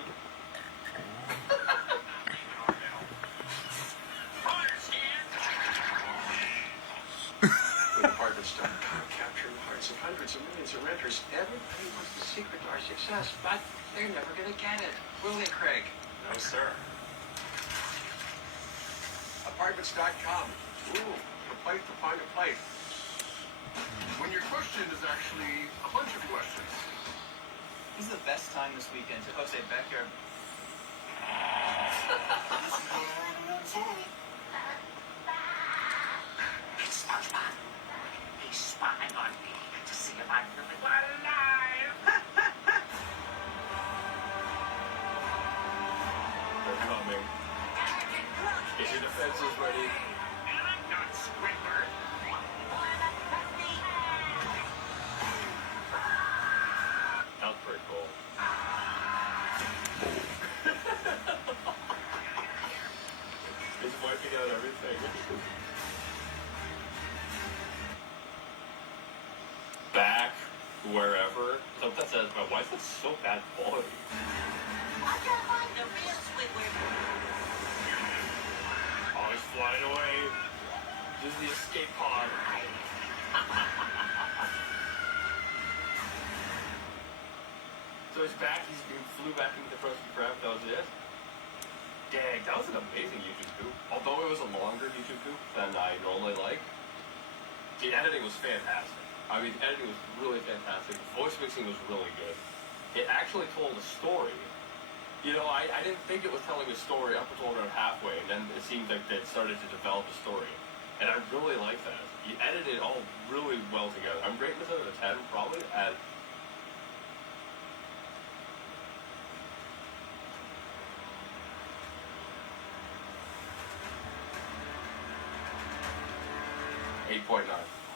When apartments.com capturing the hearts of hundreds of millions of renters, everybody wants the secret to our success, but they're never gonna get it. Will they, Craig? No, sir. Apartments.com. Ooh, a place to find a place. When your question is actually a bunch of questions. This is the best time this weekend to host a backyard. It's SpongeBob. He's spying on me to see if I'm really alive. They're coming. Get your defenses ready. And I'm not Squidward. That's pretty cool. He's wiping out everything. Back, wherever. So that says, but why is that so bad quality? I gotta find the real Squidward. Oh, he's flying away. This is the escape pod. So he's back. He flew back into the Krusty Krab. That was it. Dang, that was an amazing YouTube scoop. Although it was a longer YouTube scoop than I normally like, the editing was fantastic. I mean, the editing was really fantastic. The voice mixing was really good. It actually told a story. You know, I didn't think it was telling a story up until around halfway, and then it seemed like it started to develop a story. And I really like that. You edited it all really well together. I'm rating this out of a 10, probably at 8.9.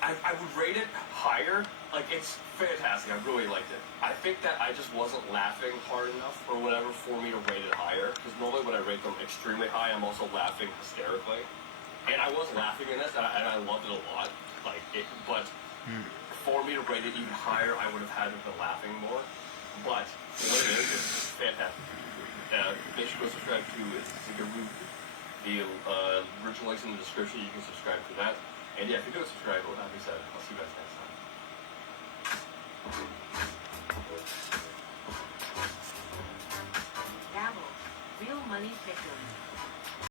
I would rate it higher. Like, it's fantastic. I really liked it. I think that I just wasn't laughing hard enough or whatever for me to rate it higher. because normally when I rate them extremely high, I'm also laughing hysterically. And I was laughing in this, and I loved it a lot. But for me to rate it even higher, I would have had to been laughing more. But for what it is, it's fantastic. Make sure to subscribe to Zigaroo. The original links in the description, you can subscribe to that. And yeah, if you don't subscribe, with that being said, I'll see you guys next time. Dabble. Real money pick'em.